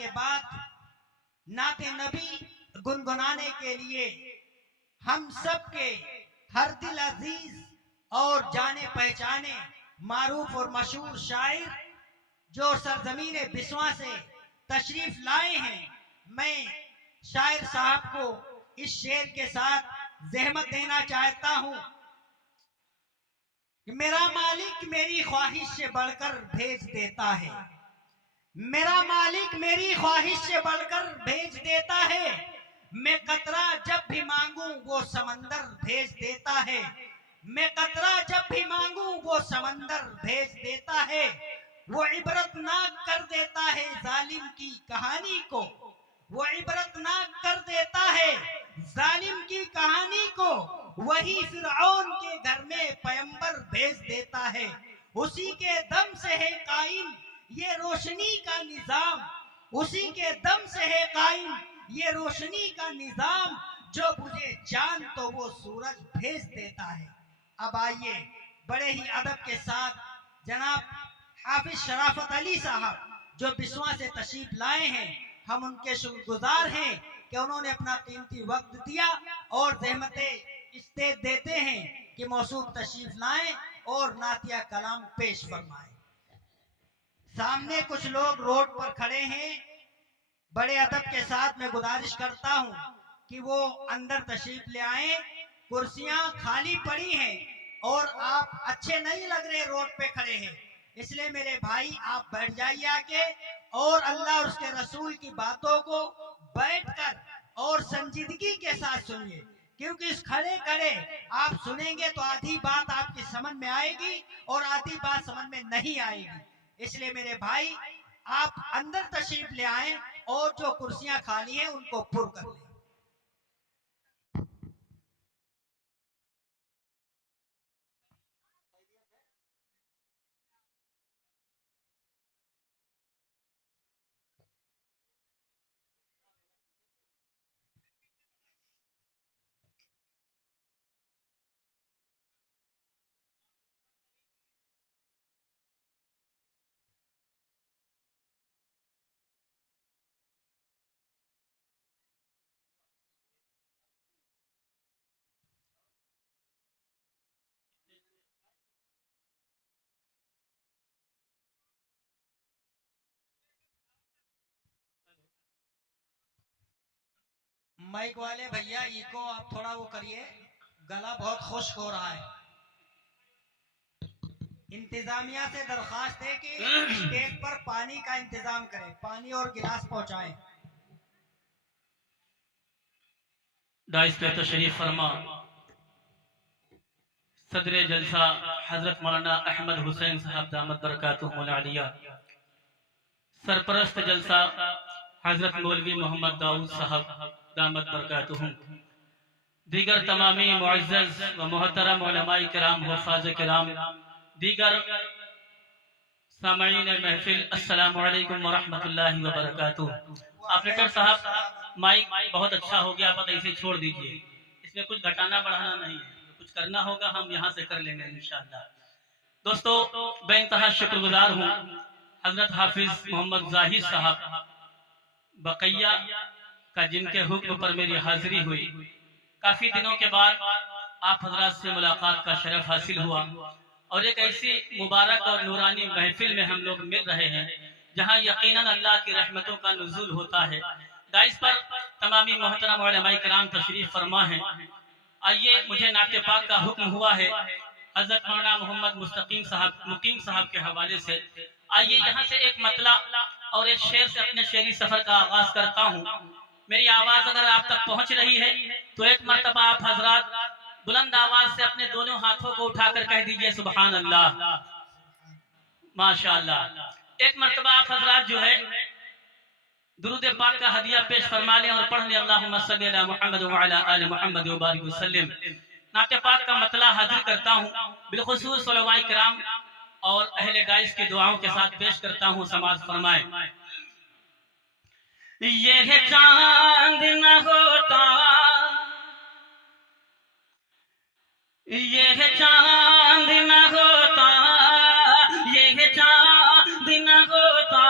के बाद नाते नबी गुनगुनाने के लिए हम सब के हर दिल अजीज और जाने पहचाने मारूफ और मशहूर शायर जो सरजमीन बिस्वा से तशरीफ लाए हैं, मैं शायर साहब को इस शेर के साथ जहमत देना चाहता हूं कि मेरा मालिक मेरी ख्वाहिश से बढ़कर भेज देता है, मेरा मालिक मेरी ख्वाहिश से बढ़कर भेज देता है। मैं कतरा जब भी मांगू वो समंदर भेज देता है, मैं कतरा जब भी मांगू वो समंदर भेज देता है। वो इबरतनाक कर देता है जालिम की कहानी को, वो इबरतनाक कर देता है जालिम की कहानी को। वही फिरऔन के घर में पैगंबर भेज देता है, उसी के दम से है कायम ये रोशनी का निजाम, उसी के दम से है कायम ये रोशनी का निजाम। जो बुझे चांद तो वो सूरज भेज देता है। अब आइए बड़े ही अदब के साथ जनाब हाफिज शराफत अली साहब जो बिस्वा से तशरीफ लाए हैं, हम उनके शुक्रगुजार हैं कि उन्होंने अपना कीमती वक्त दिया और ज़हमतें इस्तेद देते हैं कि मौसूफ तशरीफ लाएं और नातिया कलाम पेश फरमाएं। सामने कुछ लोग रोड पर खड़े हैं, बड़े अदब के साथ मैं गुजारिश करता हूं कि वो अंदर तशरीफ ले आए। कुर्सियां खाली पड़ी हैं और आप अच्छे नहीं लग रहे रोड पे खड़े हैं, इसलिए मेरे भाई आप बैठ जाइए आके और अल्लाह और उसके रसूल की बातों को बैठकर और संजीदगी के साथ सुनिए, क्योंकि इस खड़े खड़े आप सुनेंगे तो आधी बात आपकी समझ में आएगी और आधी बात समझ में नहीं आएगी। इसलिए मेरे भाई आप अंदर तशरीफ ले आए और जो कुर्सियां खाली हैं उनको पुर कर लें। माइक वाले भैया इको आप थोड़ा वो करिए, गला बहुत खुश्क हो रहा है। इंतजामिया से दरखास्त है कि स्टेज पर पानी का इंतजाम करें, पानी और गिलास पहुंचाएं। दाइस पे तशरीफ फरमा सदर जलसा हजरत मौलाना अहमद हुसैन साहब दामत बरकातुहुल आलिया, सरपरस्त जलसा हजरत मौलवी मोहम्मद दाऊद साहब दामत बरकातुहुम, दीगर तमामी मुअज़्ज़ज़ व मोहतरम उलमाए किराम हुफ़ाज़ किराम, दीगर सामईन महफिल, अस्सलामु अलैकुम व रहमतुल्लाहि व बरकातुहू। ऑपरेटर साहब माइक बहुत अच्छा हो गया, आप ऐसे छोड़ दीजिए, इसमें कुछ घटाना बढ़ाना नहीं है, कुछ करना होगा हम यहाँ से कर लेंगे इंशाअल्लाह। दोस्तों बेइंतहा शुक्रगुजार हूँ हजरत हाफिज मोहम्मद जाहिद साहब बकैया का, जिनके हुक्म पर मेरी हाजिरी हुई। काफी दिनों के बाद आप हजरात से मुलाकात का शरफ हासिल हुआ और एक ऐसी मुबारक और नूरानी महफिल में हम लोग मिल रहे हैं जहाँ यकीनन अल्लाह की रहमतों का नुज़ूल होता है। दाइस पर तमामी मोहतरम उलमाए किराम तशरीफ फरमा है। आइए, मुझे नाते पाक का हुक्म हुआ है हजरत मौलाना मोहम्मद मुस्तकीम साहब मुकीम साहब के हवाले से। आइए यहाँ से एक मतला और एक शेर से अपने शेरी सफर का आगाज करता हूँ। मेरी आवाज अगर आप तक पहुँच रही है तो एक मर्तबा आप हजरात बुलंद आवाज से अपने दोनों हाथों को उठाकर कह दीजिए सुबहान अल्लाह, माशाअल्लाह। एक मर्तबा आप हजरात जो है दुरूद पाक का हदिया पेश फरमा लें और पढ़ लें अल्लाहुम्मा सल्ली अला मुहम्मद व अला आलि मुहम्मद व बारिक वसल्लम। नाते पाक का मतला हाजिर करता हूँ, बिलखुसूस उलमाए किराम और अहले गाइस की दुआओं के साथ पेश करता हूँ। समाज फरमाए। ये चांद न होता, ये चांद न होता, ये चांद न होता,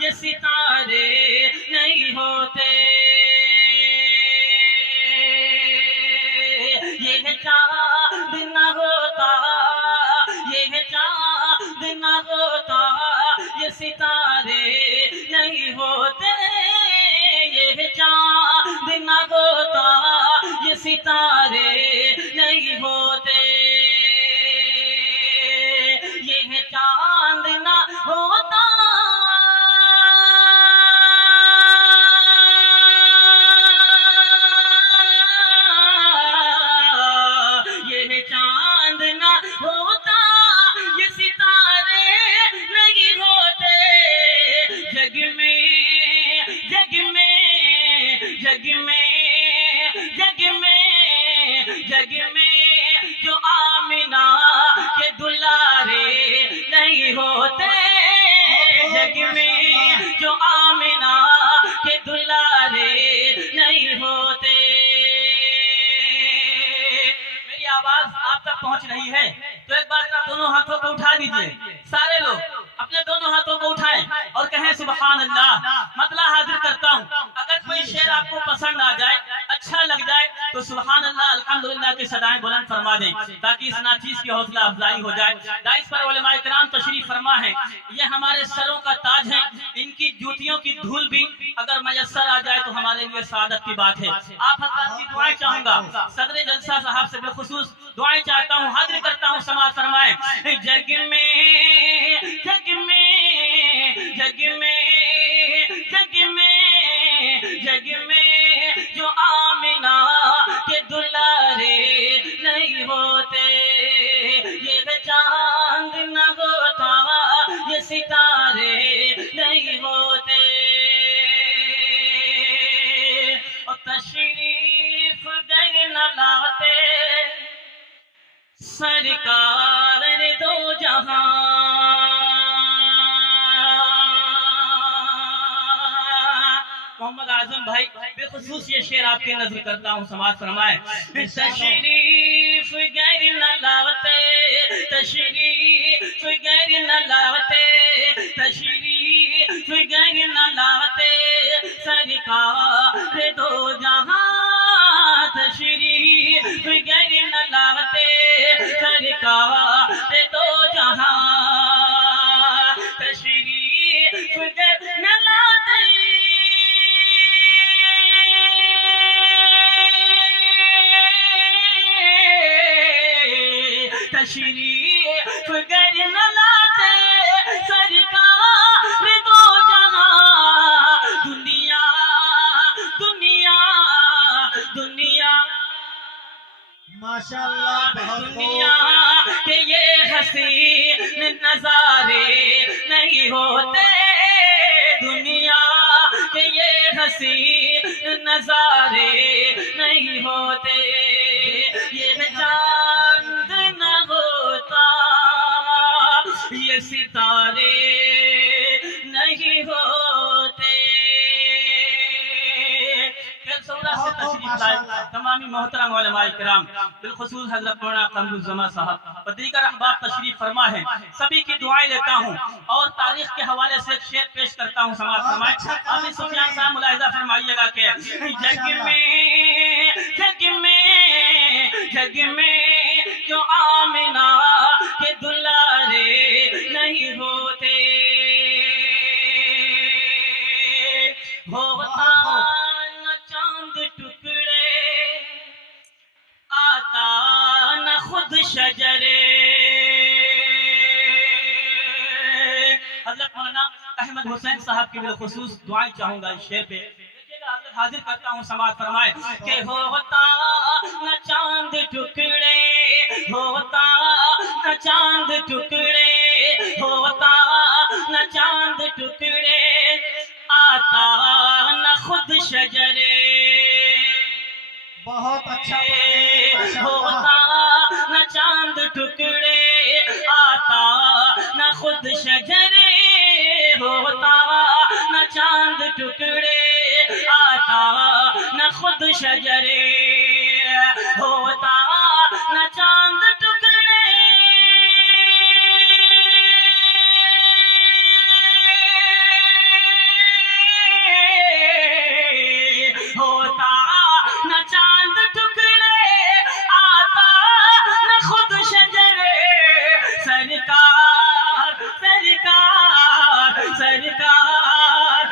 ये सितारे नहीं होते, ये चांद न होता, ये सितारे नहीं होते, ये चांद न होता, ये चांद न होता, ये सितारे नहीं होते, जग में जग में जग में जग में जग में जो आमिना के दुलारे नहीं होते, जग में जो आमिना के दुलारे नहीं होते। मेरी आवाज आप तक पहुंच रही है तो एक बार आप दोनों हाथों को उठा दीजिए, सारे लोग अपने दोनों हाथों को उठाएं और कहें सुभान अल्लाह। मतला हाजिर करता हूं, अगर कोई शेर आपको पसंद आ जाए, अच्छा लग जाए तो सुभान अल्लाह अल्हम्दुलिल्लाह की सदाएं बुलंद फरमा दें ताकि इस नाचीज की हौसला अफजाई हो जाए। दाइस पर उलमाए किराम तशरीफ फरमा है, ये हमारे सरों का ताज है, इनकी जूतियों की धूल भी अगर मयसर आ जाए तो हमारे लिए सादत की बात है। आप हज़रात की दुआएं चाहूंगा, सदर जलसा साहब से बिलखुसूस दुआएं चाहता हूं, हाजिर करता हूं, समाअत फरमाएं। जग में जग में जग में जग में जग में जो आमिना के दुलारे नहीं होते, ये चांद न होता, ये सितारे नहीं होते, और तशरीफ गर न लाते सरकार दो जहां, मोहम्मद आजम भाई बेखुसूस ये शेर आपके नजर करता हूँ, समाअत फरमाए। तशरीफ गर न लाते, तशरीफ गर न लाते, तशरीफ गर न लाते सरकार दो जहां, तशरीफ गर न लाते सरकार दो जहां, तशरीफ गर न लाते, तशरीफ गर न लाते सरकार दो जहां, दुनिया दुनिया दुनिया माशाअल्लाह, बहुत दुनिया के ये हसीन नजारे नहीं होते, दुनिया के ये हसीन नजारे नहीं होते, ये चांद न होता, ये सितारे नहीं होते। से तशरीफ लाए तमामी मोहतरम उलमाए किराम, बिलखुसूस हज़रत मौलाना कमरुज़्ज़मा साहब और दीगर अहबाब तशरीफ फरमा है, सभी की दुआएं लेता हूँ और तारीख के हवाले से एक शेर पेश करता हूँ, समाअत फरमाए। अभी सुफियान साहब मुलाहिजा फरमाइएगा कि जग में जो आमिना के दुलारे नहीं होते, होता न चांद टुकड़े, आता न खुद शजरे। हज़रत मौलाना अहमद हुसैन साहब की बिलखुसूस दुआएं चाहूंगा इस शेर पे, देखिएगा हाजिर करता हूँ, समाअत फरमाए कि होता न चांद टुकड़े, होता न चांद टुकड़े, होता न चांद टुकड़े, आता न खुद शजरे, बहुत अच्छा, होता न चांद टुकड़े, आता न खुद शजरे, होता न चांद टुकड़े, आता न खुद शजरे, होता न चांद टुकड़े, होता न चांद टुकड़े, आता न खुद शजरे, सरकार सरकार सरकार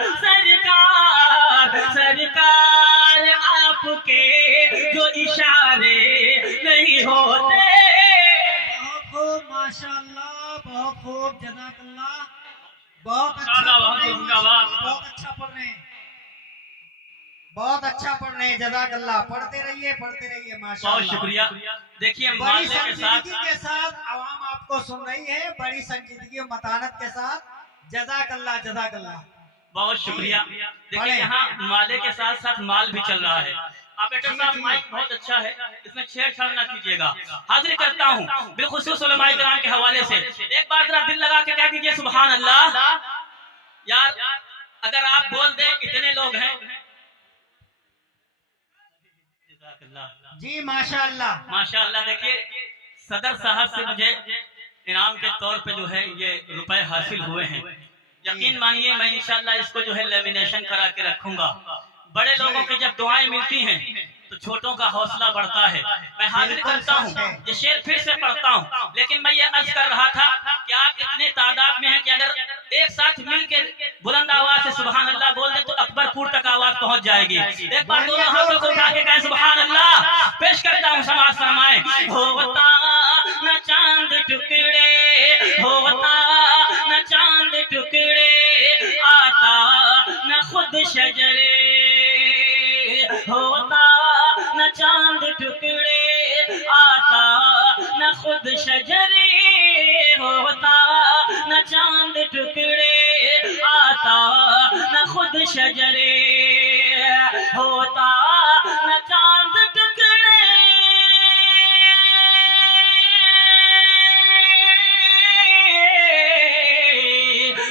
कहूंगा वाह बहुत अच्छा पढ़ रहे हैं, बहुत अच्छा पढ़ रहे हैं, जज़ाकल्लाह। पढ़ते रहिए बहुत माशाअल्लाह। शुक्रिया। देखिए बड़ी माले के संजीदगी के साथ साथ आवाम आपको सुन रही है, बड़ी संजीदगी और मतानत के साथ। जज़ाकल्लाह जज़ाकल्लाह। बहुत शुक्रिया। देखिए बड़े। यहाँ माले के साथ साथ माल भी चल रहा है। ऑपरेटर साहब जी। माइक बहुत अच्छा है, इसमें छेड़छाड़ ना कीजिएगा। हाजिर करता हूँ बिलखुसूस उलमाए किराम के हवाले से, एक बार जरा दिल लगा के कह दीजिए सुभान अल्लाह। यार अगर आप बोल दें इतने लोग हैं। जी माशाअल्लाह माशाअल्लाह। देखिए सदर साहब से मुझे इनाम के तौर पे जो है ये रुपए हासिल हुए हैं। यकीन मानिए मैं इंशाल्लाह इसको जो है लेमिनेशन करा के रखूंगा। बड़े लोगों की जब दुआएं मिलती हैं तो छोटों का हौसला बढ़ता है। मैं हाजिर करता हूँ, ये शेर फिर से पढ़ता हूँ, लेकिन मैं ये अर्ज कर रहा था कि आप इतने तादाद में हैं कि अगर एक साथ मिलकर बुलंद आवाज से सुभान अल्लाह बोल दे तो अकबरपुर तक आवाज पहुंच जाएगी। एक बार दोनों हाथों को उठा के कहें सुभान अल्लाह। पेश करता हूँ समाज फरमाए। होता न चांद टुकड़े, होता न चांद टुकड़े, आता न खुद शजरे, होता न चांद टुकड़े, आता न खुद शजरे, होता न चांद टुकड़े, आता न खुद शजरे, होता न चांद टुकड़े,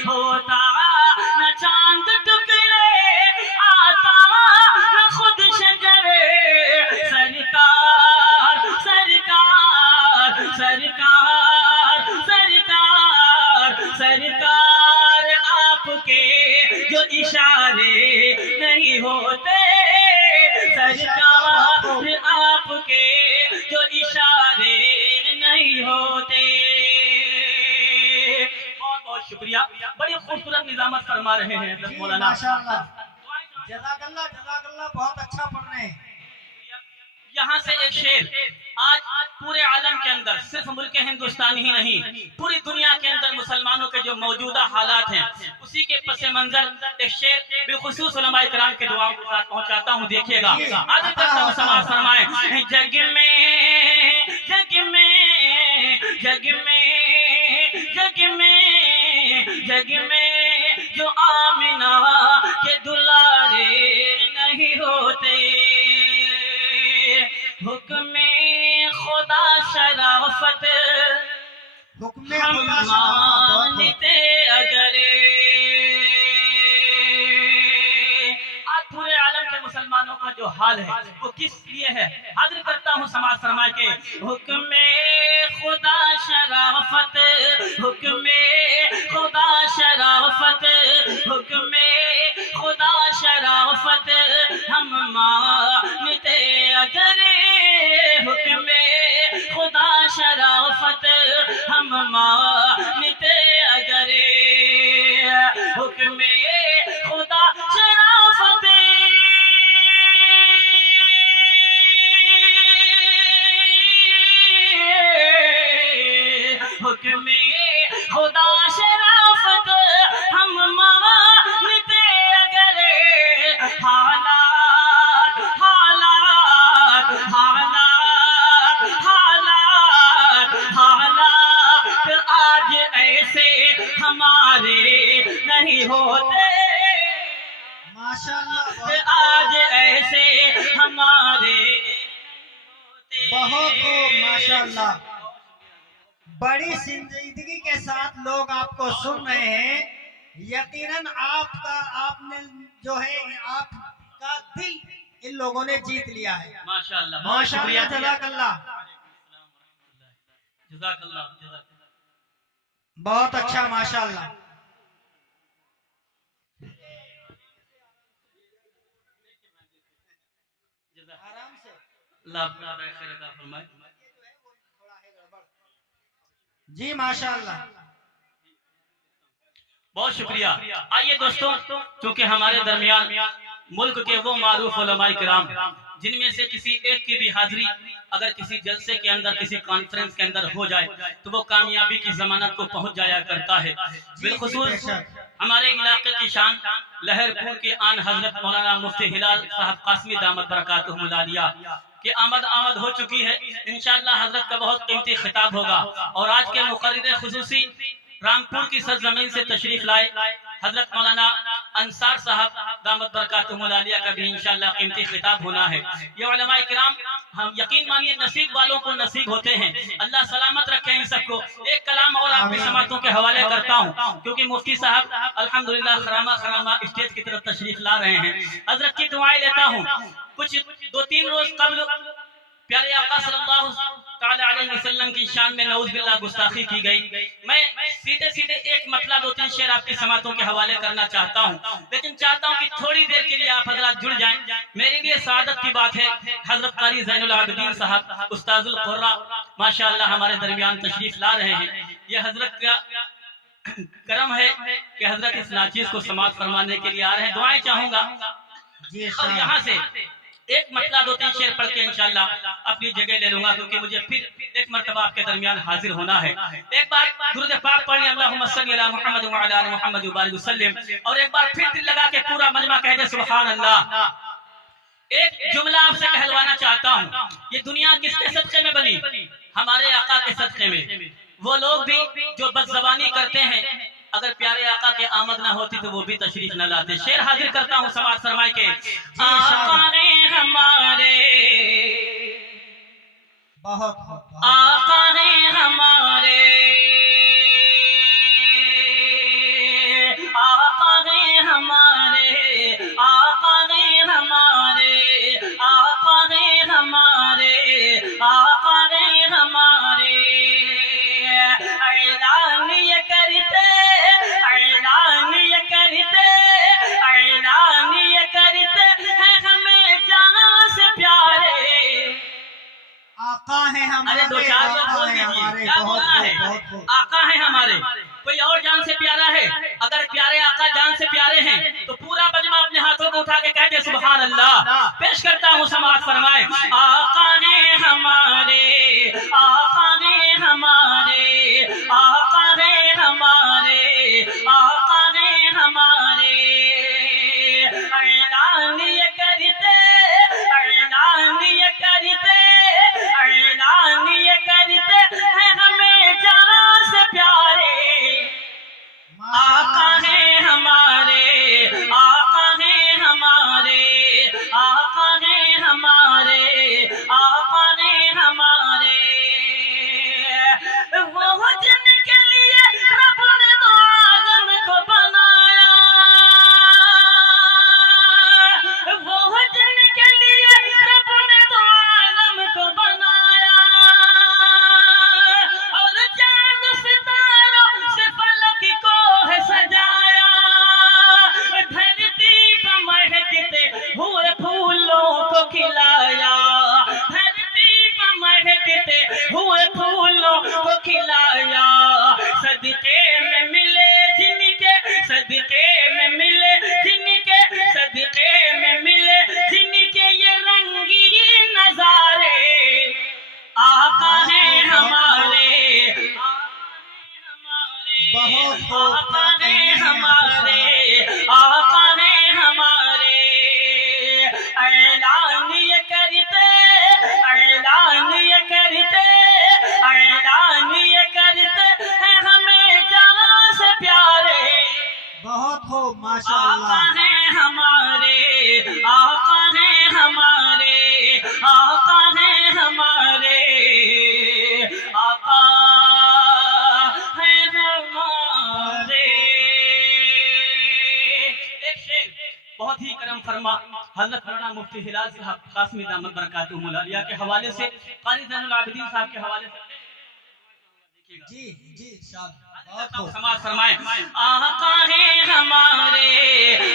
होता न चांद टुकड़े, आता न खुद शजरे। सरकार सरकार सरकार सरकार सरकार आपके जो इशारे नहीं होते, सरकार आपके जो इशारे नहीं होते। बहुत बहुत शुक्रिया। बड़ी खूबसूरत निजामत फरमा रहे हैं जी मौलाना। माशाअल्लाह। जज़ाकल्लाह जज़ाकल्लाह, बहुत अच्छा पढ़ रहे हैं। यहाँ से एक शेर आज पूरे आलम के अंदर, सिर्फ मुल्क हिंदुस्तान ही नहीं पूरी दुनिया के अंदर मुसलमानों के जो मौजूदा हालात हैं उसी के पस मंजर एक शेर बिलखुसूस उलमाए किराम के दुआओं के साथ पहुंचाता हूँ। देखिएगा आगे करता हूँ समाज फरमाए। जग में जग में जग में जग में जग में जो आमिना के दुलारे नहीं होते, हुक्मे खुदा शराफत हुक्मे हम खुदा शराफत। मानते अगरे। आज पूरे आलम के मुसलमानों का जो हाल है वो किस लिए है, हाजिर करता हूँ समाज फरमा के। हुक्मे खुदा शराफत, हुक्मे खुदा शराफत, हुक्मे खुदा शराफत हम मानते अगरे, हुक्मे खुदा शराफत हम मानते अगरे, हुक्मे खुदा शराफत हुक्मे खुदा शराफत हम मानते अगरे। हालात हालात हालात हालात हालात आज ऐसे हमारे नहीं होते, माशाअल्लाह। आज ऐसे हमारे बहुत खूब माशाअल्लाह। बड़ी संजीदगी के साथ लोग आपको सुन रहे हैं। यकीनन आपने जो है आपका दिल इन लोगों ने जीत लिया है। माशाअल्लाह। माशाअल्लाह जज़ाकल्लाह। जज़ाकल्लाह। बहुत अच्छा माशाअल्लाह। आराम से। अल्लाह अपना खैर अता फरमाए। जी माशाअल्लाह। बहुत शुक्रिया। आइए दोस्तों, क्योंकि हमारे दरमियान मुल्क के वो मारूफ उलमाए किराम जिनमें से किसी एक की भी हाजिरी अगर किसी जलसे के अंदर, किसी कॉन्फ्रेंस के अंदर हो जाए तो वो कामयाबी की जमानत को पहुंच जाया करता है। बिलखुसूस हमारे इलाके की शान लहरपुर के आन हजरत मौलाना मुफ्ती हिलाल साहब कासमी दामत बरकातुहुल आलिया कि आमद हो चुकी है। इंशाअल्लाह हजरत का बहुत कीमती खिताब होगा और आज के मुकर्रिर खुसूसी रामपुर की सरजमीन से तशरीफ लाए हजरत मौलाना अंसार साहब दामत बरकातुहुल आलिया का भी इंशाअल्लाह कीमती खिताब होना है। ये उलमाए किराम हम यकीन मानिए नसीब वालों को नसीब होते हैं। अल्लाह सलामत रखे इन सबको। एक कलाम और आपकी समातों के हवाले करता हूँ क्योंकि मुफ्ती साहब अल्हम्दुलिल्लाह खरामा इस्टेज की तरफ तशरीफ ला रहे हैं। हजरत की दुआएं लेता हूँ। कुछ 2-3 रोज कबल प्यारे आका सल्लल्लाहु ताला अलैहि वसल्लम की शान में नऊज़ गुस्ताखी की गई। मैं सीधे एक मतलब 2-3 शेर आपकी समातों के हवाले करना चाहता हूँ, लेकिन चाहता हूँ कि थोड़ी देर के लिए आप हजरत जुड़ जाएं। मेरे लिए सादत की बात है हजरत कारी ज़ैनुल आबिदीन साहब उस्ताजुल कुर्रा माशाअल्लाह हमारे दरमियान तशरीफ ला रहे हैं। ये हजरत का करम है कि हजरत इस नाचीज को समात फरमाने के लिए आ रहे हैं। दुआएं चाहूंगा और यहाँ से एक मतलब 2-3 शेर पढ़ के इंशाअल्लाह अपनी जगह ले लूंगा क्योंकि मुझे फिर एक मर्तबा आपके दरमियान हाजिर होना है। एक बार दुरूद पाक पढ़ लें अल्लाहुम्मा सल्ली अला मुहम्मद व अला आलि मुहम्मद व बारिक वसल्लम और एक बार फिर दिल लगा के पूरा मजमा कह दे सुभान अल्लाह। एक जुमला आपसे कहलवाना चाहता हूँ, ये दुनिया किसके सदक़े में बनी? हमारे आका के सदक़े में। वो लोग भी जो बदज़बानी करते हैं अगर प्यारे आका के आमद ना होती तो वो भी तशरीफ न लाते। शेर हाजिर करता हूँ समाज फरमाए के आका ने हमारे आका ने हमारे आका ने हमारे आका ने हमारे आका ने हमारे आका ने हमारे ऐलान ये करते हैं हमें जान से प्यारे आका है हमारे। अरे 2-4 लोग बोल दीजिए क्या बोला है? आका है हमारे। कोई और जान से प्यारा है? अगर प्यारे आका जान से प्यारे हैं तो पूरा बजमा अपने हाथों को उठा के कह दे सुभान अल्लाह। पेश करता हूँ समाअत फरमाए आका है हमारे आका है हमारे आका है हमारे आका है हमारे ऐलान ये करते हैं हमें जान से प्यारे आका है हमारे आका है हमारे आका है हमारे आका है हमारे वो जिनके लिए रब ने तो आलम को बनाया वो जिनके लिए रब ने तो आलम को बनाया और चांद सितारों से फलक को है सजाया धरती पर महकते हुए फूलों को खिलाया धरती पर महकते हुए फूलों को खिलाया सदके में मिले जिनके सदके में मिले जिनके सदके में मिले जिनके ये रंगीन नजारे आका है हमारे आका है हमारे आका है हमारे ऐलान ये करते हैं हमें जान से प्यारे बहुत हो आका माशाअल्लाह। है हमारे आका है हमारे आका है हमारे आका है हमारे। एक शेर बहुत ही करम फरमा हजरत मौलाना मुफ्ती हिलाल साहब कासमी दामत बरकातुहुल आलिया के हवाले से कारी ज़ैनुल आबिदीन साहब के हवाले से जी बहुत हो। समाज फरमाए आका है हमारे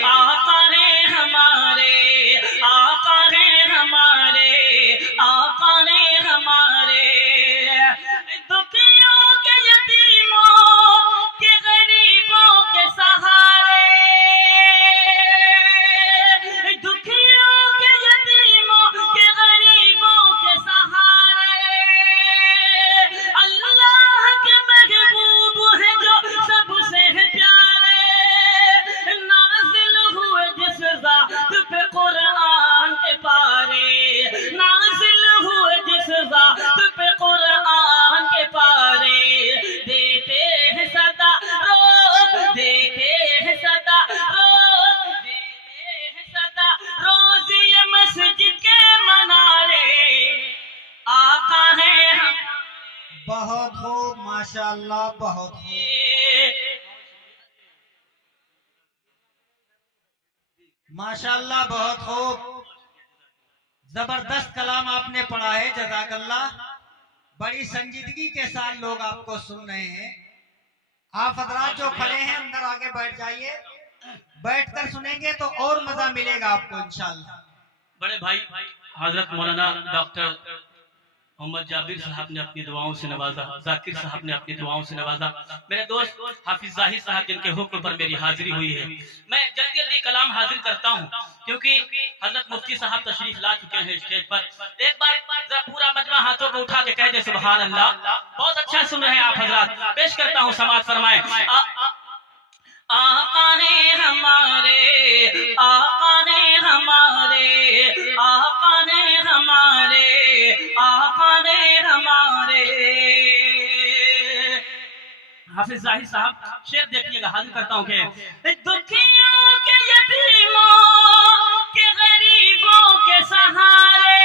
आका है हमारे आका है हमारे आका है हमारे दुखियों के यतीमों के गरीबों के सहारे दुखियों के यतीमों के गरीबों के सहारे अल्लाह के महबूब है जो सबसे है प्यारे बहुत खूब, माशाअल्लाह, बहुत खूब, माशाअल्लाह, बहुत खूब। जबरदस्त कलाम आपने पढ़ा है, जज़ाकल्लाह। बड़ी संजीदगी के साथ लोग आपको सुन रहे हैं। आप हजरात जो खड़े हैं अंदर आगे बैठ जाइए, बैठकर सुनेंगे तो और मजा मिलेगा आपको इंशाअल्लाह। बड़े भाई हजरत मौलाना डॉक्टर मोहम्मद जाबिर साहब ने अपनी दुआओं से नवाजा, जाकिर साहब ने अपनी दुआओं से नवाजा। मेरे दोस्त हाफिज जाहिद साहब जिनके हुक्म पर मेरी हाजिरी हुई है, मैं जल्दी जल्दी कलाम हाजिर करता हूँ क्योंकि हजरत मुफ्ती साहब तशरीफ ला चुके हैं स्टेज पर। एक बार जरा पूरा मजमा हाथों को उठा के कह दे सुभान अल्लाह। बहुत अच्छा सुन रहे हैं आप हजरात। पेश करता हूँ, समाअत फरमाएं। आका ने हमारे, आका ने हमारे, आका ने हमारे, आका ने हमारे। हाफिज जाहिद साहब शेर देखिएगा, हाजिर करता हूँ कि दुखियों के यतीमों के गरीबों के सहारे,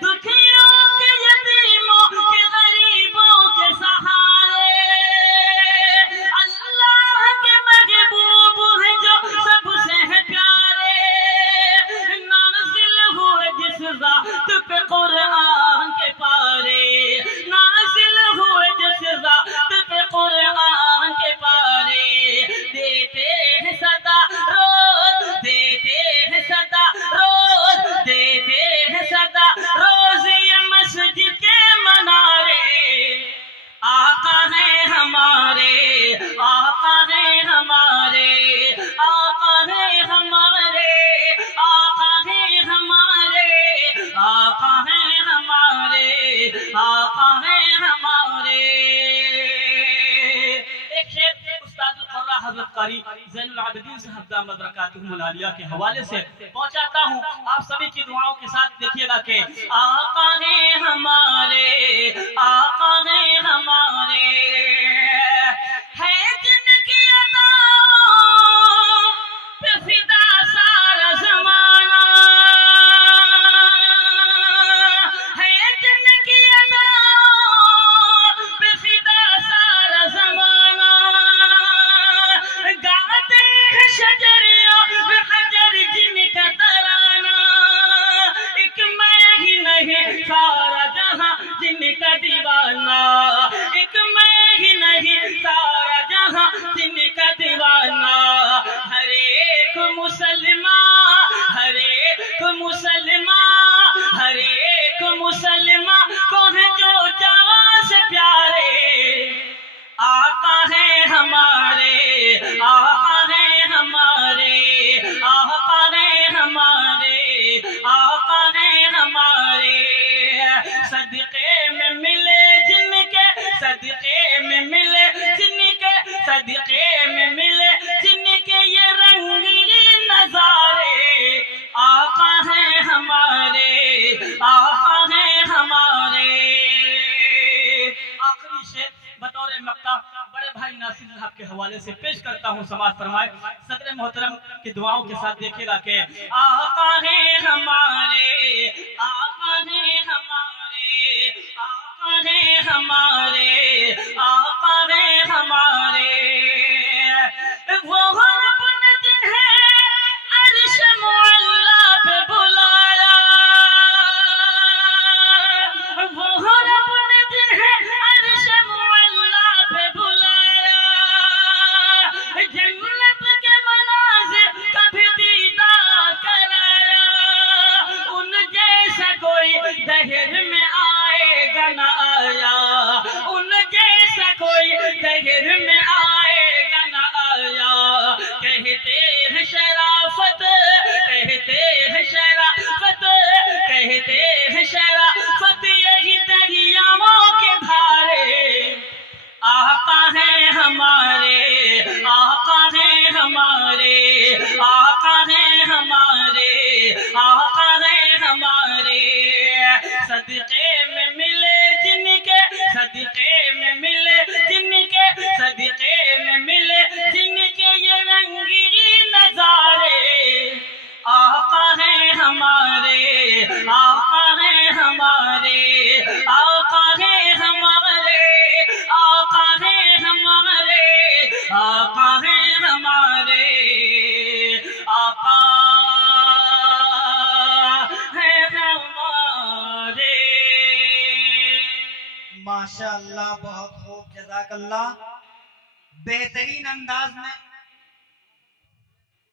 दुखियों के यतीमों के गरीबों के सहारे, अल्लाह के महबूब हैं जो सबसे है प्यारे, नाज़िल हुए जिस ज़ात पे कुरान के पारे, नाज़िल हुए जिस ज़ात पे कुरान के पारे, देते हैं सदा रोज, देते हैं सदा रोज, देते हैं सदा रोज ये मस्जिद के मनारे। आका है हमारे, आका है हमारे, आका है हमारे, आका है हमारे, आका है हमारे, आका है हमारे। एक शेर उस्ताद फर्रा हज़रत कारी ज़ैनुल आबिदीन साहब दामद बरकातुहुमुल आलिया के हवाले से पहुंचाता हूं, आप सभी की दुआओं के साथ। देखिएगा कि आका है हमारे, आका है हमारे, है जिनकी अदाओं पे फिदा सारा ज़माना, है जिनकी अदाओं पे फिदा सारा ज़माना, गाते हैं शजरियों पे हजर जिनका तराना, एक मैं ही नहीं सारा जहां जिनका दीवाना, एक मैं ही नहीं सारा जहां जिनका दीवाना, हर एक मुसलमान, हर एक मुसलमान, हर एक मुसलमान को है जो जान से प्यारे। आका है हमारे, आका है हमारे, आका है हमारे, आका है हमारे, सदक़े में मिले जिनके, सदक़े में मिले जिनके, सदक़े में मिले जिनके ये रंगीन नज़ारे। आका है हमारे, आका है हमारे। आखिरी शेर बतौर मक्ता बड़े भाई नासिर साहब के हवाले से पेश करता हूँ, समाअत फरमाए। सदर मोहतरम की दुआओं के साथ देखिएगा कि आका है हमारे, आका है हमारे, आका है हमारे, आका है हमारे, वो रब ने जिन्हें अर्श मुअल्ला पे बुलाया, वो रब ने जिन्हें अर्श मुअल्ला पे बुलाया, जन्नत के मनाज़िर कभी दीदार कराया, उन जैसा कोई दहर में आएगा न आया, उन जैसा कोई दहर में आएगा न आया, माशाअल्लाह, बहुत खूब, जज़ाकल्लाह। बेहतरीन अंदाज में